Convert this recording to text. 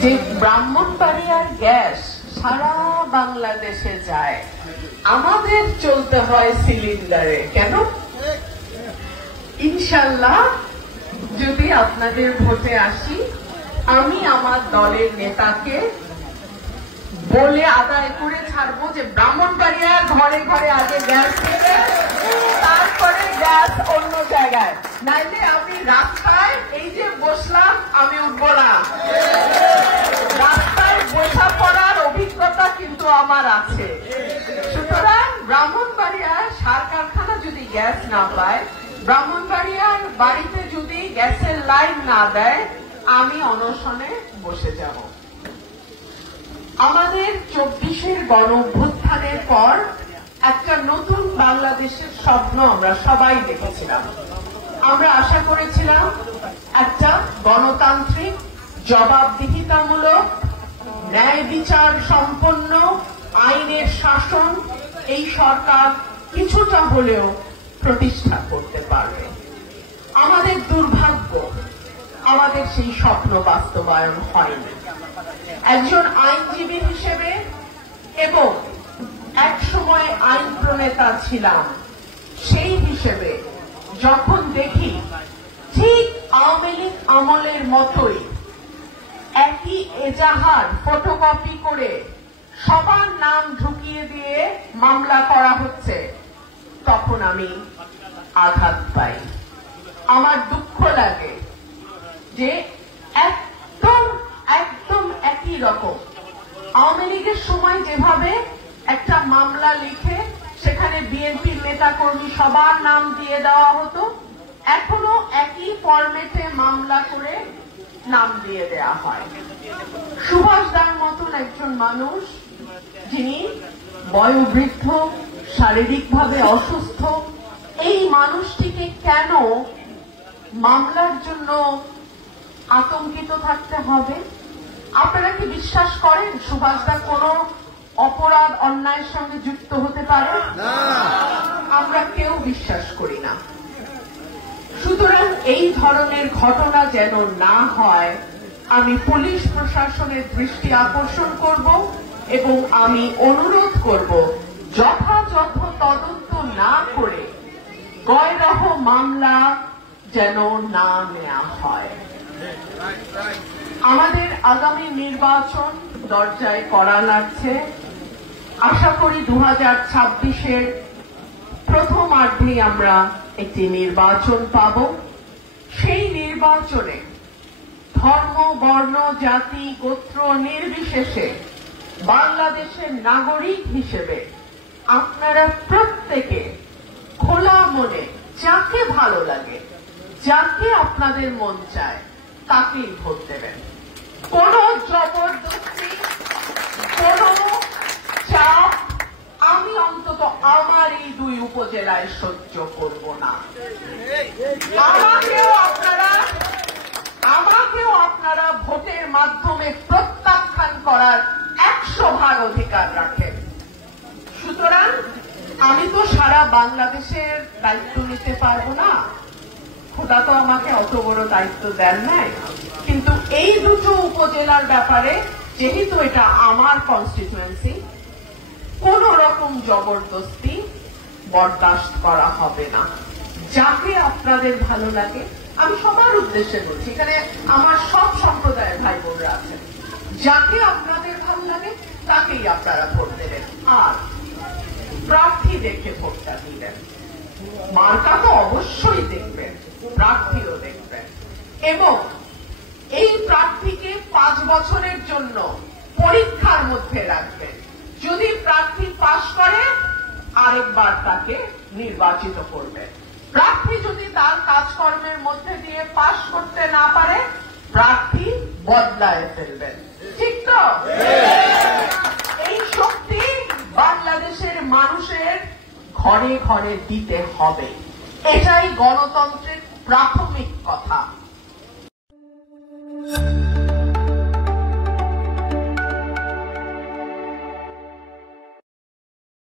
যে ব্রাহ্মণবাড়িয়ার গ্যাস সারা বাংলাদেশে যায়, আমাদের চলতে হয় সিলিন্ডারে কেন? ইনশাল্লাহ যদি আপনাদের ভোটে আসি, আমি আমার দলের নেতাকে বলে আদায় করে ছাড়বো যে ব্রাহ্মণবাড়িয়ার ঘরে ঘরে আগে গ্যাস দেবে, তারপরে গ্যাস অন্য জায়গায়। নাইলে আমি রাস্তায় এই যে বসলাম, আমি উঠবো না। রাস্তায় বসা পড়ার অভিজ্ঞতা কিন্তু আমার আছে। সুতরাং ব্রাহ্মণবাড়িয়ার সার কারখানা যদি গ্যাস না পায়, ব্রাহ্মণবাড়িয়ার বাড়িতে যদি গ্যাসের লাইন না দেয়, আমি অনশনে বসে যাব। আমাদের 24-এর গণ অভ্যুত্থানের পর একটা নতুন বাংলাদেশের স্বপ্ন আমরা সবাই দেখেছিলাম। আমরা আশা করেছিলাম একটা গণতান্ত্রিক, জবাবদিহিতামূলক, ন্যায় বিচার সম্পন্ন, আইনের শাসন এই সরকার কিছুটা হলেও প্রতিষ্ঠা করতে পারবে। আমাদের দুর্ভাগ্য, আমাদের সেই স্বপ্ন বাস্তবায়ন হয়নি। একজন আইনজীবী হিসেবে এবং এক সময় আইন প্রণেতা ছিলাম, সেই হিসেবে যখন দেখি ঠিক আওয়ামী লীগ আমলের মতোই একই এজাহার ফটোকপি করে সবার নাম ঢুকিয়ে দিয়ে মামলা করা হচ্ছে, তখন আমি আঘাত পাই। আমার দুঃখ লাগে যে একদম একই রকম আওয়ামী লীগের সময় যেভাবে একটা মামলা লিখে সেখানে বিএনপির নেতাকর্মী সবার নাম দিয়ে দেওয়া হতো, এখনো একই ফরম্যাটে মামলা করে নাম দিয়ে দেয়া হয়। সুভাষ দার মতন একজন মানুষ, যিনি বয়োবৃদ্ধ, শারীরিকভাবে অসুস্থ, এই মানুষটিকে কেন মামলার জন্য আতঙ্কিত থাকতে হবে? আপনারা কি বিশ্বাস করেন সুভাষ দা কোনো অপরাধ অন্যায়ের সঙ্গে যুক্ত হতে পারে? আমরা কেউ বিশ্বাস করি না। সুতরাং এই ধরনের ঘটনা যেন না হয়, আমি পুলিশ প্রশাসনের দৃষ্টি আকর্ষণ করব এবং আমি অনুরোধ করব যথাযথ তদন্ত না করে গয়রহ মামলা যেন না নেওয়া হয়। আমাদের আগামী নির্বাচন দরজায় কড়া নাড়ছে। আশা করি 2026-এর প্রথমার্ধেই আমরা একটি নির্বাচন পাব। সেই নির্বাচনে ধর্ম, বর্ণ, জাতি, গোত্র নির্বিশেষে বাংলাদেশের নাগরিক হিসেবে আপনারা প্রত্যেকে খোলা মনে যাকে ভালো লাগে, যাকে আপনাদের মন চায়, তাকেই ভোট দেবেন। কোন জবরদস্তি, কোন চাপ আমি অন্তত আমার এই 2 উপজেলায় সহ্য করব না। আমাকেও আপনারা ভোটের মাধ্যমে প্রত্যাখ্যান করার 100 অধিকার রাখেন। সুতরাং আমি তো সারা বাংলাদেশের দায়িত্ব নিতে পারবো না, খোদা তো আমাকে অত বড় দায়িত্ব দেন নাই। কিন্তু এই 2 উপজেলার ব্যাপারে, যেহেতু এটা আমার কনস্টিটুয়েন্সি, কোন রকম জবরদস্তি বরদাস্ত করা হবে না। যাকে আপনাদের ভালো লাগে, আমি সবার উদ্দেশ্যে বলছি, এখানে আমার সব সম্প্রদায়ের ভাই বোনরা আছেন, যাকে আপনাদের ভালো লাগে তাকেই আপনারা ভোট দেবেন। আর প্রার্থী দেখে ভোটটা দিবেন। মার্কা তো অবশ্যই দেখবেন, প্রার্থীও দেখবেন, এবং এই প্রার্থীকে 5 বছরের জন্য পরীক্ষার মধ্যে রাখবেন। যদি প্রার্থী পাশ করে, আরেকবার তাকে নির্বাচিত করবেন। প্রার্থী যদি তার কাজকর্মের মধ্যে দিয়ে পাশ করতে না পারে, প্রার্থী বদলায় ফেলবেন। ঠিক তো? এই শক্তি বাংলাদেশের মানুষের ঘরে ঘরে দিতে হবে। এটাই গণতন্ত্রের প্রাথমিক কথা।